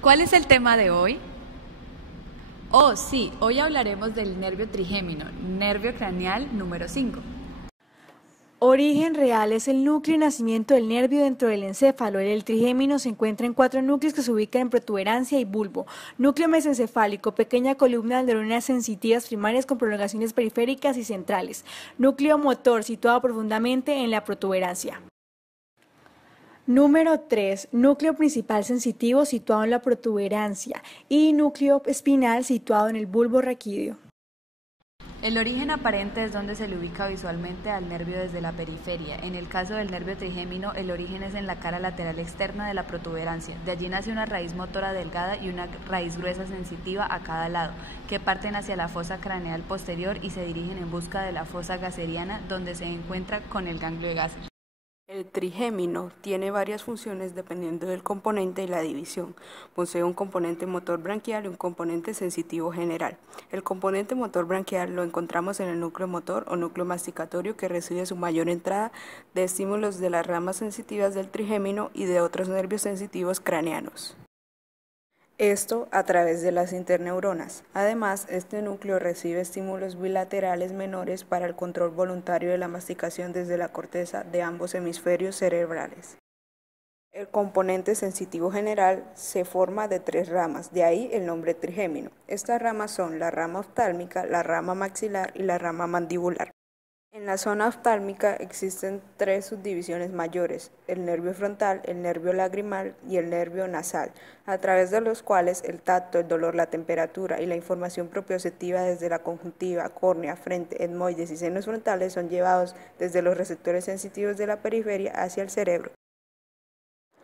¿Cuál es el tema de hoy? Oh, sí, hoy hablaremos del nervio trigémino, nervio craneal número 5. Origen real es el núcleo y nacimiento del nervio dentro del encéfalo. El trigémino se encuentra en 4 núcleos que se ubican en protuberancia y bulbo. Núcleo mesencefálico, pequeña columna de neuronas sensitivas primarias con prolongaciones periféricas y centrales. Núcleo motor, situado profundamente en la protuberancia. Número 3. Núcleo principal sensitivo situado en la protuberancia y núcleo espinal situado en el bulbo raquídeo. El origen aparente es donde se le ubica visualmente al nervio desde la periferia. En el caso del nervio trigémino, el origen es en la cara lateral externa de la protuberancia. De allí nace una raíz motora delgada y una raíz gruesa sensitiva a cada lado, que parten hacia la fosa craneal posterior y se dirigen en busca de la fosa gaseriana, donde se encuentra con el ganglio de Gasser. El trigémino tiene varias funciones dependiendo del componente y la división. Posee un componente motor branquial y un componente sensitivo general. El componente motor branquial lo encontramos en el núcleo motor o núcleo masticatorio, que recibe su mayor entrada de estímulos de las ramas sensitivas del trigémino y de otros nervios sensitivos craneanos. Esto a través de las interneuronas. Además, este núcleo recibe estímulos bilaterales menores para el control voluntario de la masticación desde la corteza de ambos hemisferios cerebrales. El componente sensitivo general se forma de 3 ramas, de ahí el nombre trigémino. Estas ramas son la rama oftálmica, la rama maxilar y la rama mandibular. En la zona oftálmica existen 3 subdivisiones mayores: el nervio frontal, el nervio lagrimal y el nervio nasal, a través de los cuales el tacto, el dolor, la temperatura y la información propioceptiva desde la conjuntiva, córnea, frente, etmoides y senos frontales son llevados desde los receptores sensitivos de la periferia hacia el cerebro.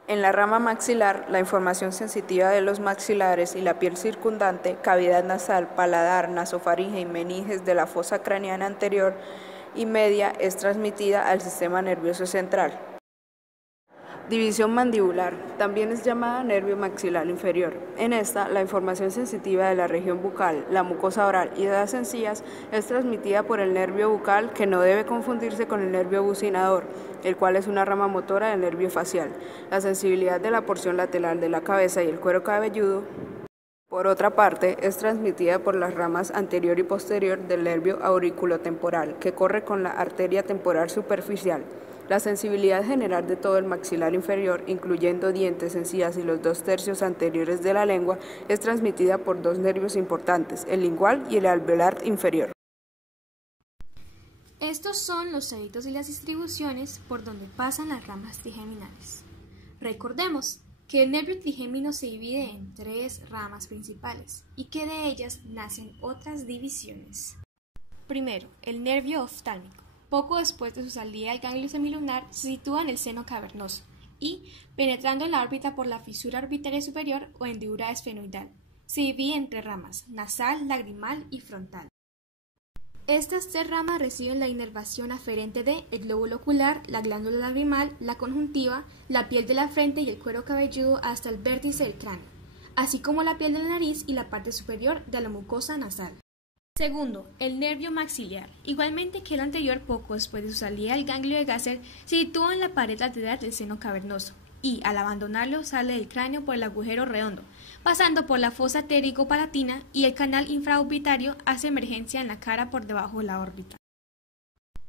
En la rama maxilar, la información sensitiva de los maxilares y la piel circundante, cavidad nasal, paladar, nasofaringe y meninges de la fosa craneana anterior y media es transmitida al sistema nervioso central. División mandibular, también es llamada nervio maxilar inferior. En esta, la información sensitiva de la región bucal, la mucosa oral y de las encías es transmitida por el nervio bucal, que no debe confundirse con el nervio bucinador, el cual es una rama motora del nervio facial. La sensibilidad de la porción lateral de la cabeza y el cuero cabelludo, por otra parte, es transmitida por las ramas anterior y posterior del nervio auriculotemporal, que corre con la arteria temporal superficial. La sensibilidad general de todo el maxilar inferior, incluyendo dientes, encías y los 2/3 anteriores de la lengua, es transmitida por 2 nervios importantes, el lingual y el alveolar inferior. Estos son los salitos y las distribuciones por donde pasan las ramas trigeminales. Recordemos que el nervio trigémino se divide en 3 ramas principales y que de ellas nacen otras divisiones. Primero, el nervio oftálmico. Poco después de su salida del ganglio semilunar, se sitúa en el seno cavernoso y, penetrando en la órbita por la fisura orbitaria superior o hendidura esfenoidal, se divide en 3 ramas: nasal, lagrimal y frontal. Estas 3 ramas reciben la inervación aferente de el glóbulo ocular, la glándula lagrimal, la conjuntiva, la piel de la frente y el cuero cabelludo hasta el vértice del cráneo, así como la piel de la nariz y la parte superior de la mucosa nasal. Segundo, el nervio maxilar. Igualmente que el anterior, poco después de su salida del ganglio de Gasser, se sitúa en la pared lateral del seno cavernoso y, al abandonarlo, sale del cráneo por el agujero redondo, pasando por la fosa pterigo-palatina y el canal infraorbitario, hace emergencia en la cara por debajo de la órbita.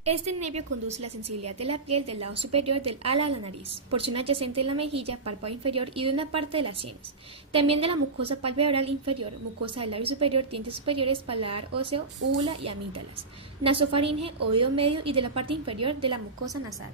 Este nervio conduce la sensibilidad de la piel del lado superior del ala a la nariz, porción adyacente de la mejilla, párpado inferior y de una parte de las sienes. También de la mucosa palpebral inferior, mucosa del labio superior, dientes superiores, paladar óseo, úvula y amígdalas, nasofaringe, oído medio y de la parte inferior de la mucosa nasal.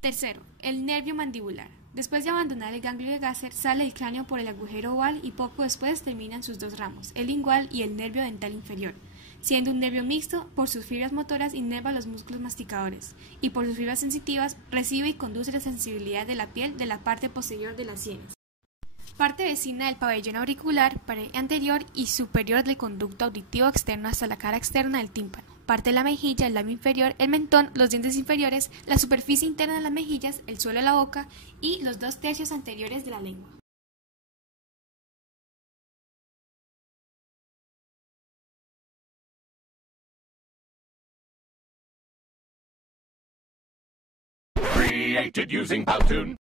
Tercero, el nervio mandibular. Después de abandonar el ganglio de Gasser, sale del cráneo por el agujero oval y poco después terminan sus 2 ramos, el lingual y el nervio dental inferior, siendo un nervio mixto. Por sus fibras motoras inerva los músculos masticadores y por sus fibras sensitivas recibe y conduce la sensibilidad de la piel de la parte posterior de las sienes. Parte vecina del pabellón auricular, pared anterior y superior del conducto auditivo externo hasta la cara externa del tímpano. Parte de la mejilla, el labio inferior, el mentón, los dientes inferiores, la superficie interna de las mejillas, el suelo de la boca y los 2/3 anteriores de la lengua. Created using Powtoon.